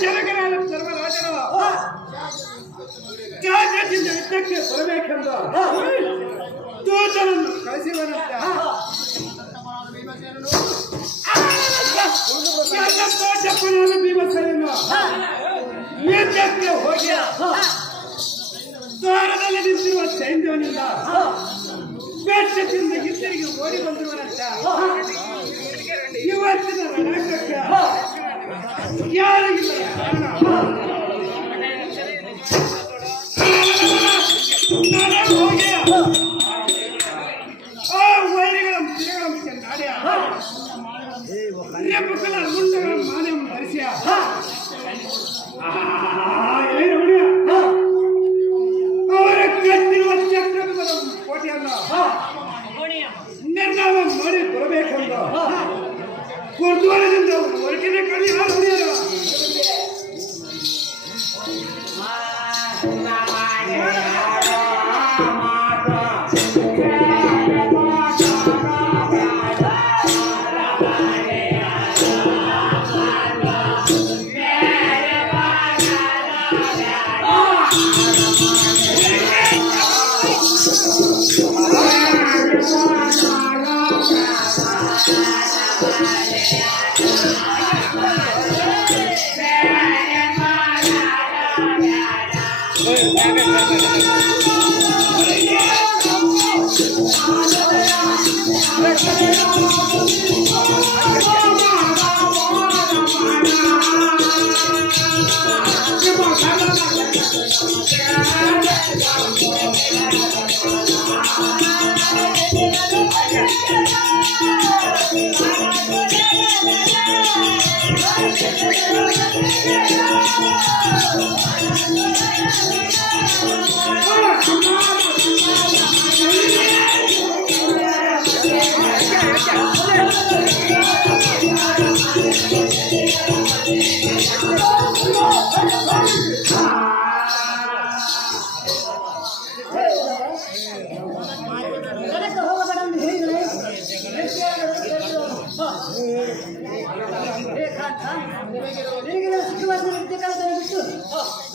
ಜನಗರ ಸರ್ವರಾಜರ ತ್ಯಾಗದಿಂದ ಯುದ್ಧಕ್ಕೆ ಬರಬೇಕೆಂದು ದೂತನನ್ನು ಕಳಿಸಿದನಂತೆ. ಜಪ್ಪನಾದ ಭೀಮಸೇನನು ಯುದ್ಧಕ್ಕೆ ಹೋಗಿ ದ್ವಾರದಲ್ಲಿ ನಿಂತಿರುವ ಸೈನ್ಯವನಿಂದ ಬೆಟ್ಟದಿಂದ ಹಿಂದಿರುಗಿ ಓಡಿ ಬಂದಿರುವನಂತೆ. ಇವತ್ತಿನ ರಣಾಂಗಕ್ಕೆ ಯಾರಿಗಿಲ್ಲ ಹೋಗಿ ಆ ವೈರಿಗಳ ತಿರುಗಂಶ ನಾಡ್ಯ ರೆಪ್ಪುಗಳ ಮುಂಡಗಳ ಮಾನವನ್ನು ಧರಿಸಿ ಅವರ ಕಟ್ಟಿರುವ ಚಕ್ರದ ಕೋಟೆಯನ್ನು ನಿರ್ನಾಮ ಮಾಡಿ ಬರಬೇಕೆಂದು ಗುರುದ್ವಾರದಿಂದ ಹೊರಗಿನ ಕಡೆ ಯಾರು ಹೊಡೆಯಲ್ಲ.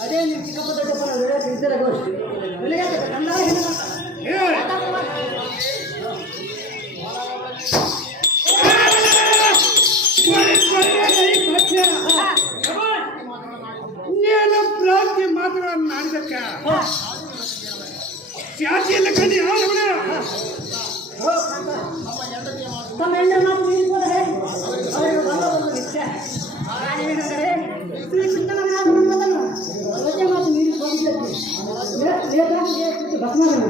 ಅದೇ ನಿಮ್ಮ ಚಿಕ್ಕಪ್ಪ ದೊಡ್ಡಪ್ಪನ ಇದ್ದರ ಗೋಷ್ಠಿ ನೀನು ಪ್ರಾಂತಿ ಮಾತುಗಳನ್ನು ಆಡಿದಕ್ಕ ಜಾತಿಯಲ್ಲ ಕಣ್ಣಿ ತಮ್ಮ ಹೆಣ್ಣು ಮಾತು ಮೀರಿಕೊಂಡರೆ ಅವರಿಗೆ ಬಂದ ಒಂದು ನಿತ್ಯ ನಾನೇನೆಂದರೆ ಶ್ರೀಕೃಷ್ಣನ ಮಗನನ್ನು ರಜೆ ಮಾತು ಮೀರಿ ಹೋಗಿದ್ದಕ್ಕೆ ಭಸ್ಮನ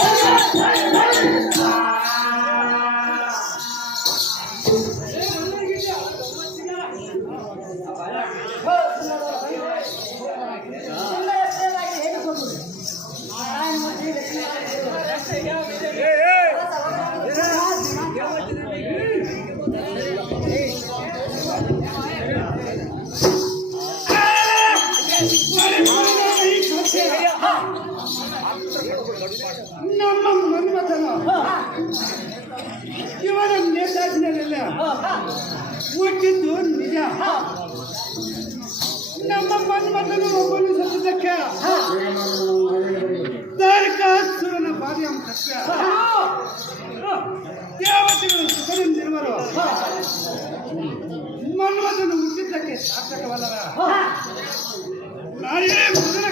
Oh, ಪರಿಪೂರ್ಣ ಈ ಕಥೆ ನಮ್ಮ ಮನ್ಮಥನ ಇವರ ನೇತಾಜಿನಲ್ಲ ಹುಟ್ಟಿದ್ದು ನಿಜ. ನಮ್ಮ ಮನ್ಮಥನು ಒಬ್ಬನು ಸತ್ತದಕ್ಕೆ ತಾರಕಾಸುರನ ಬಾಲ್ಯಂ ಸತ್ಯ. ದೇವತೆಗಳು ಸುಖದಿಂದಿರುವರು. ಮನ್ಮಥನು ಹುಟ್ಟಿದ್ದಕ್ಕೆ ಸಾರ್ಥಕವಲ್ಲದ ನಾನೇ ಮೊದಲ